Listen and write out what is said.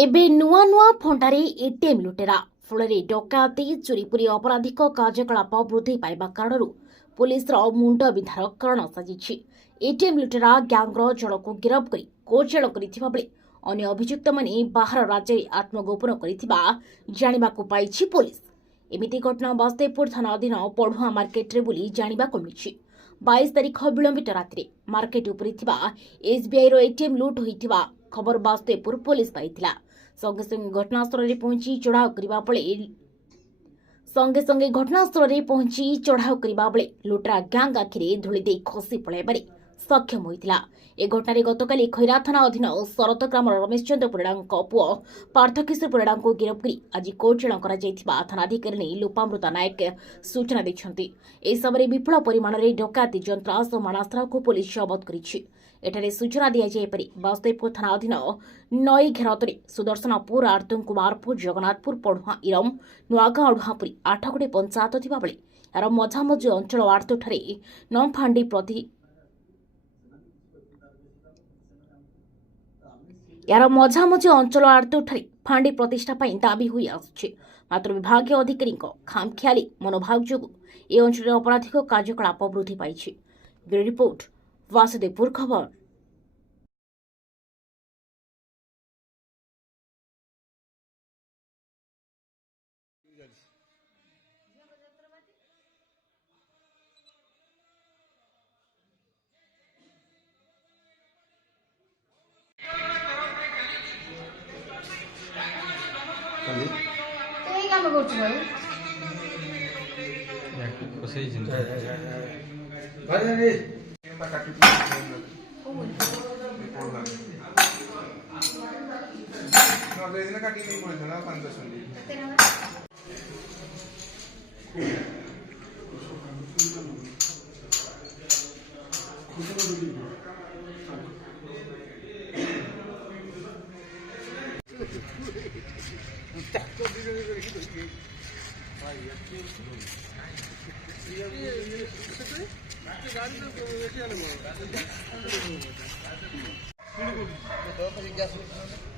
ଏବେ ନୂଆ ନୂଆ ଫଣ୍ଡାରେ ଏଟିଏମ୍ ଲୁଟେରା ଫଳରେ ଡକାୟତି ଚୋରିପୁରୀ ଅପରାଧିକ କାର୍ଯ୍ୟକଳାପ ବୃଦ୍ଧି ପାଇବା କାରଣରୁ ପୁଲିସର ମୁଣ୍ଡ ବିନ୍ଧାର କାରଣ ସାଜିଛି। ଏଟିଏମ୍ ଲୁଟେରା ଗ୍ୟାଙ୍ଗର ଜଣକୁ ଗିରଫ କରି କୋର୍ଟ ଚାଲାଣ କରିଥିବା ବେଳେ ଅନ୍ୟ ଅଭିଯୁକ୍ତମାନେ ବାହାର ରାଜ୍ୟରେ ଆତ୍ମଗୋପନ କରିଥିବା ଜାଣିବାକୁ ପାଇଛି ପୋଲିସ। ଏମିତି ଘଟଣା ବାସୁଦେବପୁର ଥାନା ଅଧୀନ ପଢୁଆ ମାର୍କେଟରେ ବୋଲି ଜାଣିବାକୁ ମିଳିଛି। 22 ତାରିଖ ବିଳମ୍ବିତ ରାତିରେ ମାର୍କେଟ ଉପରେ ଥିବା ଏସ୍ବିଆଇର ଏଟିଏମ୍ ଲୁଟ୍ ହୋଇଥିବା ଖବର ବାସୁଦେବପୁର ପୋଲିସ ପାଇଥିଲା। ସଙ୍ଗେ ସଙ୍ଗେ ଘଟଣାସ୍ଥଳରେ ପହଞ୍ଚି ଚଢ଼ାଉ କରିବା ବେଳେ ଲୁଟ୍ରା ଗ୍ୟାଙ୍ଗ ଆଖିରେ ଧୂଳି ଦେଇ ଖସି ପଳାଇବାରେ ସକ୍ଷମ ହୋଇଥିଲା। ଏ ଘଟଣାରେ ଗତକାଲି ଖଇରା ଥାନା ଅଧୀନ ଶରତ ଗ୍ରାମର ରମେଶ ଚନ୍ଦ୍ର ପରିଡ଼ାଙ୍କ ପୁଅ ପାର୍ଥକିଶୋର ପରିଡ଼ାଙ୍କୁ ଗିରଫ କରି ଆଜି କୋର୍ଟ ଚାଲାଣ କରାଯାଇଥିବା ଥାନାଧିକାରୀ ନେଇ ଲୋପାମୃତା ନାୟକ ସୂଚନା ଦେଇଛନ୍ତି। ଏହି ସମୟରେ ବିପୁଳ ପରିମାଣରେ ଡକାୟତି ଯନ୍ତ୍ର ଓ ମାରଣାସ୍ତ୍ରକୁ ପୁଲିସ ଜବତ କରିଛି। ଏଠାରେ ସୂଚନା ଦିଆଯାଇପାରେ ବାସୁଦେବପୁର ଥାନା ଅଧୀନ ନଈ ଘେରତରେ ସୁଦର୍ଶନପୁର, ଆର୍ତ୍ତୁକୁମାରପୁର, ଜଗନ୍ନାଥପୁର, ପଢୁଆ ଇରମ, ନୂଆଗାଁ, ଅଢୁଆପୁରୀ, ଆଠଗୋଡ଼ି ପଞ୍ଚାୟତ ଥିବାବେଳେ ଏହାର ମଝାମଝି ଅଞ୍ଚଳ ଆର୍ତ୍ତଠାରେ ଫାଣ୍ଡି ପ୍ରତିଷ୍ଠା ପାଇଁ ଦାବି ହୋଇ ଆସୁଛି। ମାତ୍ର ବିଭାଗୀୟ ଅଧିକାରୀଙ୍କ ଖାମଖିଆଲି ମନୋଭାବ ଯୋଗୁଁ ଏ ଅଞ୍ଚଳରେ ଅପରାଧିକ କାର୍ଯ୍ୟକଳାପ ବୃଦ୍ଧି ପାଇଛି। ବ୍ୟୁରୋ ରିପୋର୍ଟ, ବାସୁଦେବପୁର ଖବର। गाड़ी